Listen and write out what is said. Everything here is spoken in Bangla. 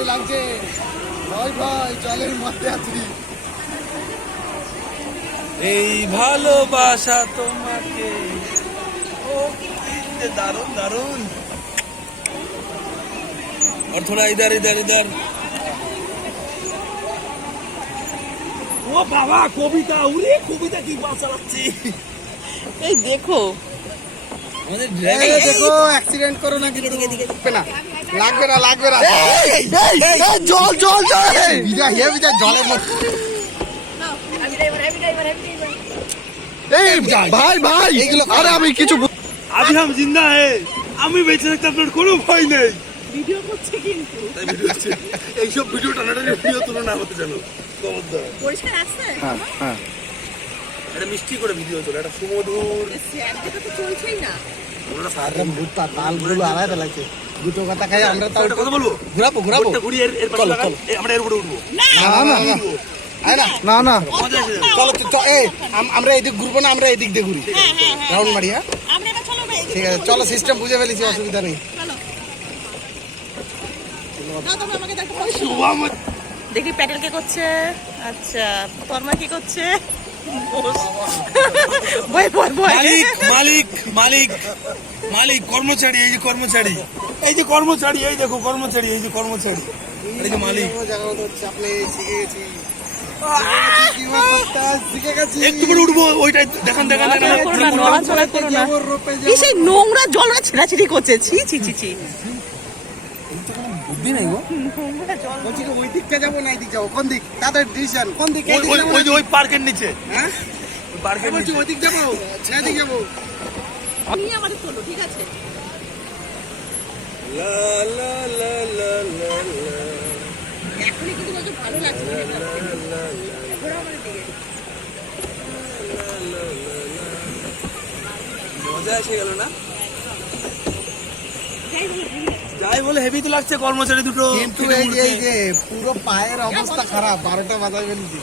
ভয় লাগছে, ভয় ভয়, জলের মধ্যে আছি। এই ভালোবাসা তোমাকে, ও দারুন দারুন। और थोड़ा इधर इधर इधर। ও বাবা, কবিতা, উরে কবিতা কি বাঁচা লাগছে। এই দেখো, আমাদের দেখো অ্যাক্সিডেন্ট করো না, কিছু না, লাগবে না লাগবে না। জল জল জল, বিজয় হে বিজয়, জলের মধ্যে। এই ভাই ভাই, আরে আমি কিছু, আজ हम जिंदा है, আমি বেঁচে থাকতে আপনার কোনো ভয় নেই। ভিডিও করছে কিন্তু এইসব ভিডিও টানাটানি ভিডিও তুলো না হতে জানো, খবরদার। পরিষ্কার আছে। হ্যাঁ হ্যাঁ, এটা মিষ্টি করে ভিডিও তোলে, এটা সুমধুর। স্যারটা তো চলছেই না। ওটা সারা একদম ভুট্টা তালগুলো আলাদা লাগছে। দুটো কথা খাই আমরা, তাও একটা কথা বলবো, ঘুরাবো ঘুরাবো। ওটা ঘুরিয়ে এর পাশে চলো, লাগান, চলো। আমরা এর উপরে উঠবো। না না না না না না, মজা এসে যাবে। চলো এই আমরা এদিক ঘুরবো না, আমরা এদিক দিয়ে ঘুরি, হ্যাঁ হ্যাঁ হ্যাঁ, রাউন্ড মারি। হ্যাঁ আমরা এবার চলো, আমরা এদিকে ঠিক আছে, চলো, সিস্টেম বুঝে ফেলেছি, অসুবিধা নেই। চলো। না, তোমরা আমাকে দেখো। শুভম দেখি প্যাটেল কে করছে। আচ্ছা, তর্মা কি করছে? বয় বয় বয়। মালিক মালিক মালিক মালিক, কর্মচারী, এই যে কর্মচারী, এই যে কর্মচারী, এই দেখো কর্মচারী, এই যে কর্মচারী, এই যে মালিক। আপনি শিখে গেছি, শিখে গেছি। একটু করে উঠবো, ওইটাই দেখান দেখান দেখান। করো না, নড়াচড়া করো না। এই সেই নোংরা জলটা ছেড়াছিড়ি করছে, ছি ছি ছি ছি। বুদ্ধি নাই গো। নোংরা জল। বলছি কি, ওই দিকটা যাবো না এই দিক যাবো? কোন দিক তাদের ডিসিশন, কোন দিক? এই দিক ওই যাবো ওই যে না? ওই পার্কের নিচে, হ্যাঁ ওই পার্কের বলছি নিচে। ওই দিক যাবো না দিক যাবো? নিয়ে আমাদের তোলো, ঠিক আছে? লা লা লা লা লা লা। এখনই কিন্তু বলছো ভালো লাগছে না, ঘোরা আমাদের দিকে। মজা এসে গেল না? যাই বলো, যাই বলে হেভি তো লাগছে কর্মচারী দুটো। কিন্তু এই যে পুরো পায়ের অবস্থা খারাপ, 12টা বাজায় ফেলেছি।